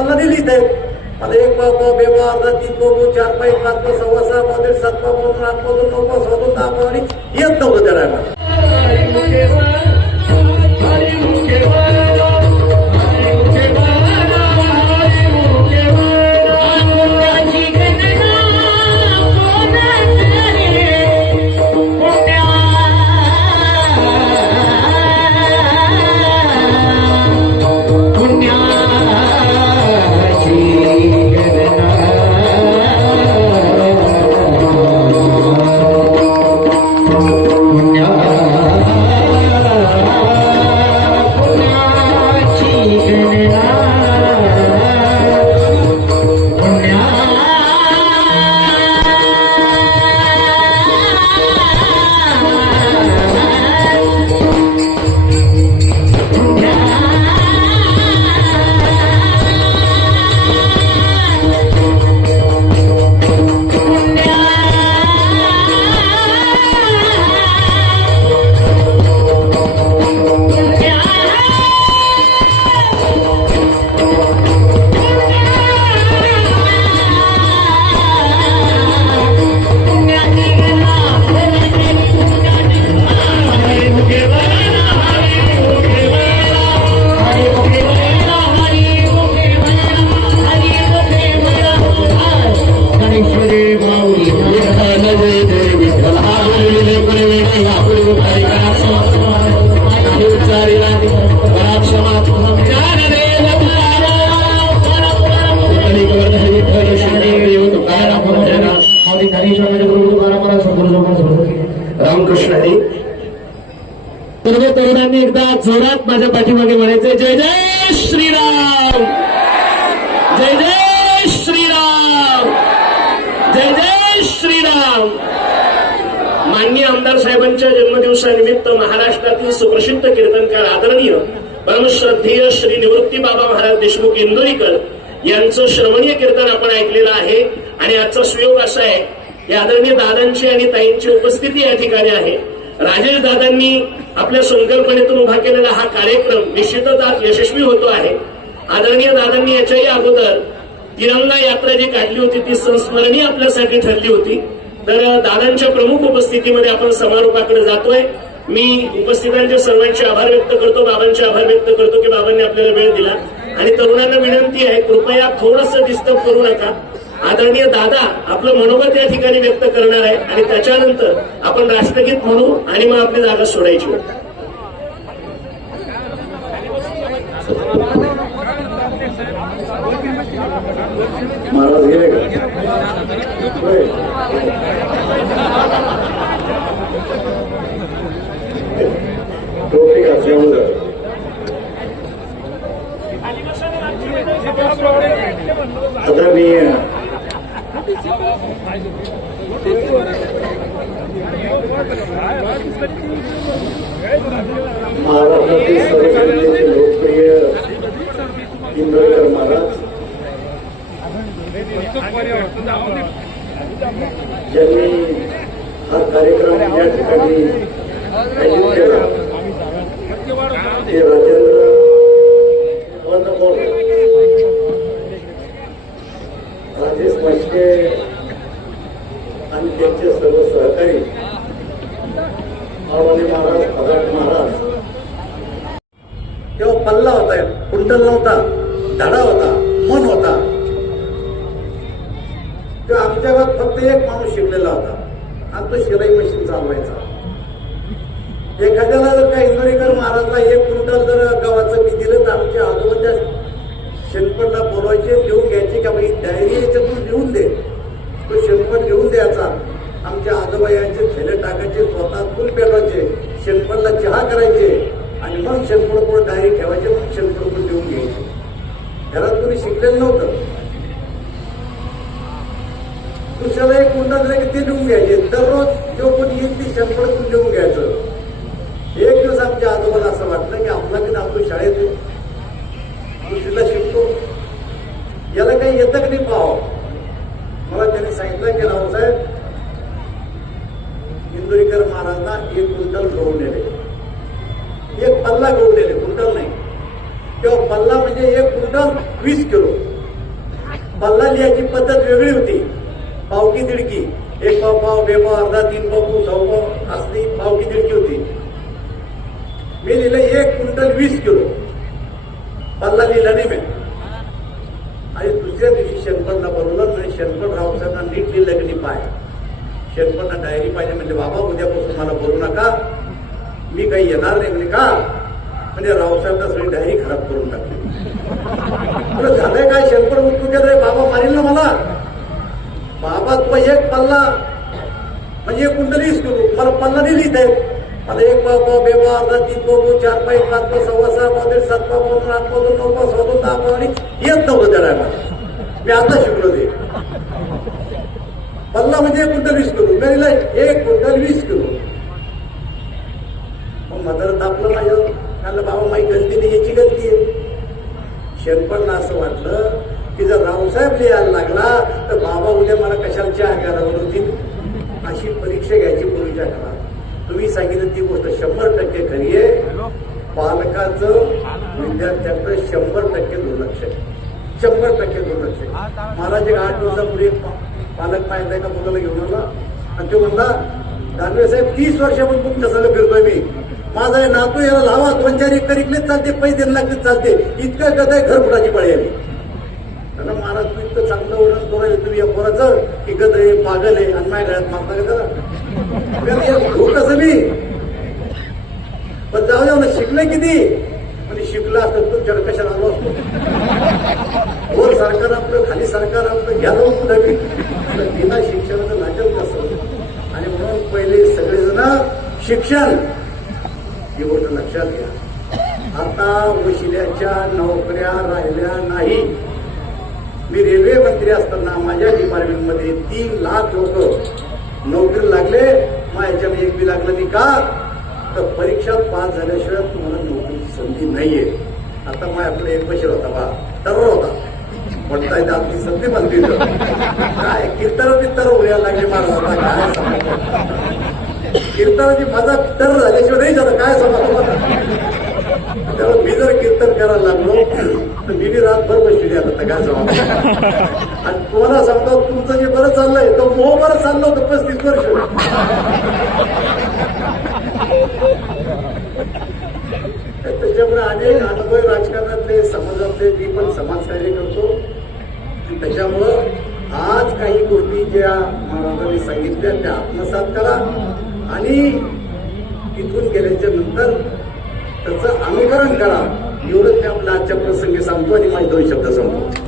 पल्ला दिली ते. मला एक पाव पाव बेवा अर्धा तीन पाव चार पाय पाच पाव सव्वा सहा पाव दीड सात पाव पाव आठ पाव दोन नऊ पाव सहा दोन दहा पाव आणि येत नव्हतं त्या टायमाला. जोरात माझ्या पाठीमागे म्हणायचे जय जय श्रीराम. जय जय श्रीराम. जय जय श्रीराम. माननीय आमदार साहेबांच्या जन्मदिवसानिमित्त महाराष्ट्रातील सुप्रसिद्ध कीर्तनकार आदरणीय परमश्रद्धेय श्री निवृत्ती बाबा महाराज देशमुख इंदोरीकर यांचं श्रवणीय कीर्तन आपण ऐकलेलं आहे आणि आजचा सुयोग असा आहे की आदरणीय दादांची आणि ताईंची उपस्थिती या ठिकाणी आहे. राजेश दादांनी आपल्या संकल्पनेतून उभा केलेला हा कार्यक्रम निश्चितच आज यशस्वी होतो आहे. आदरणीय दादांनी याच्याही अगोदर तिरंगा यात्रा जी काढली होती ती संस्मरणीय आपल्यासाठी ठरली होती. तर दादांच्या प्रमुख उपस्थितीमध्ये आपण समारोपाकडे जातोय. मी उपस्थितांच्या सर्वांचे आभार व्यक्त करतो बाबांचे आभार व्यक्त करतो की बाबांनी आपल्याला वेळ दिला. आणि तरुणांना विनंती आहे कृपया थोडस डिस्टर्ब करू नका. आदरणीय दादा आपलं मनोगत या ठिकाणी व्यक्त करणार आहे आणि त्याच्यानंतर आपण राष्ट्रगीत म्हणू आणि मग आपली जागा सोडायची. आता मी महाराष्ट्रातील लोकप्रिय इंदोरकर महाराज ज्यांनी हा कार्यक्रम या ठिकाणी आयोजित केला ते राजेंद्र राजेश त्यांचे सर्व सहकारी आवाने महाराज फगट महाराज. तेव्हा पल्ला होता कुंटल नव्हता धडा होता मन होता. तेव्हा आमच्या गावात फक्त एक माणूस शिकलेला होता. आणि तो शिलाई मशीन चालवायचा. एखाद्याला जर का इंदोरीकर महाराजला एक क्विंटल जर गव्हाचं बी दिलं तर आमच्या आजोबाच्या शेणपटला बोलवायचे देऊन घ्यायचे का बाई डायरी याच्यातून लिहून दे तो शेणपट लिहून द्यायचा आमच्या आजोबा यांचे थैले टाकायचे स्वतः फुल पेटवायचे शेणपटला चहा करायचे आणि मग शेणपट पुढे डायरी ठेवायचे मग शेणपट पण लिहून घ्यायचे घरात कोणी शिकलेलं नव्हतं दुसऱ्याला की ते लिहून घ्यायचे. दररोज जो कोणी येईल ती शंभर लिहून घ्यायचं. एक दिवस आमच्या आजोबाला असं वाटलं की आपला की आपण शाळेत दुसरीला शिकतो. याला काही येतं की नाही पाहावं मला त्यांनी सांगितलं की रावसाहेब इंदुरीकर महाराजांना एक क्विंटल गहू नेले. एक पल्ला गहू नेले क्विंटल नाही. तेव्हा पल्ला म्हणजे एक क्विंटल वीस किलो. पल्ला लिहायची पद्धत वेगळी होती. पावकी दिडकी एक पाव पाव बेपाव अर्धा तीन पाव सहा पाव असली पावकी दिडकी होती. मी लिहिलं एक क्विंटल वीस किलो. पल्ला लिहिला नाही मी. आणि दुसऱ्या दिवशी शनपणला बोलवलं म्हणजे शनपण रावसाहेबांना नीट लिहिलं की नाही पाय. शनपणला डायरी पाहिजे म्हणजे बाबा उद्यापासून मला बोलू नका. मी काही येणार नाही. म्हणजे का? म्हणजे रावसाहेबला सगळी डायरी खराब करून टाकली. झालंय काय? शनपण तू केलंय बाबा मारील ना मला. म्हणजे मला एक पल्ला म्हणजे एक कुंडली वीस किलो मला पल्ला नाही लिहित आहे मला एक पाव पाव बे पाव अर्धा तीन पाव पाव चार पाव एक पाच पाव सव्वा सहा पाव दीड सात पाव पाव आठ पाव दोन नऊ पाव सहा दोन दहा पाव आणि येत नव्हतं त्या टायमाला मी आता शिकलो ते. पल्ला म्हणजे एक क्विंटल वीस किलो मी एक क्विंटल वीस किलो मग मदर तापलं माझ्या म्हणलं बाबा माझी गलती नाही याची गलती आहे. शेणपणला असं वाटलं. की जर रावसाहेब लिहायला लागला तर बाबा उद्या मला कशाला चहा करावर होतील अशी परीक्षा घ्यायची पूर्वीच्या काळात. तुम्ही सांगितलं ती गोष्ट शंभर टक्के खरी आहे. पालकाचं विद्यार्थ्यांचं शंभर टक्के दुर्लक्ष आहे. शंभर टक्के दुर्लक्ष आहे. मला जे आठ दिवसापूर्वी पालक पाहिजे का मुलाला घेऊन आला. आणि तो म्हणला दानवे साहेब तीस वर्षापासून तुमच्या सगळं फिरतोय मी. माझा नातू याला लावा दोन चार एक तरी चालते पैसे लागले चालते. इतकं गद आहे घरफुटाची पळी आली इतकं चांगलं वर्णन करू तुम्ही या पोराचं की गद आहे पागल आहे आणि माझ्या गळ्यात मारता का खूप कसं मी. पण जाऊ जाऊ ना शिकलं किती? म्हणजे शिकलं असतं तुमच्याकडे कशाला आलो असतो? वर सरकार आपलं खाली सरकार आपलं घ्यायला कुठं तर बिना शिक्षणाचं नाटक कसं आणि म्हणून पहिले सगळेजण शिक्षण. ही गोष्ट लक्षात घ्या. आता वशिल्याच्या नोकऱ्या राहिल्या नाही. मी रेल्वे मंत्री असताना माझ्या डिपार्टमेंटमध्ये तीन लाख लोक नोकरी लागले. माझ्या एक बी लागलं नाही का? तर परीक्षा पास झाल्याशिवाय तुम्हाला नोकरीची संधी नाहीये. आता माझ्याकडे एक पैसे होता बा तरवर होता. पडता येतं आपली संधी बनली काय? कीर्तन बित्तर उड्या लागले मला आता काय सांगायचं कीर्तनाची माझा तर झाल्याशिवाय नाही झालं काय सांगा त्यामुळे मी जर कीर्तन करायला लागलो तर मी बी रातभर बसली आता काय सांगा आणि तुम्हाला सांगतो तुमचं जे बरं चाललंय तो मोह बरं चाललं होतं पस्तीस वर्ष. त्याच्यामुळे अनेक अनुभव राजकारणातले समाजातले मी पण समाजकार्य करतो. त्याच्यामुळं आज काही गोष्टी ज्या महाराजांनी सांगितल्या त्या आत्मसात करा. आणि तिथून गेल्याच्यानंतर त्याचं अनुकरण करा. एवढंच मी आपल्या आजच्या प्रसंगी सांगतो आणि माझे दोन शब्द सांगतो.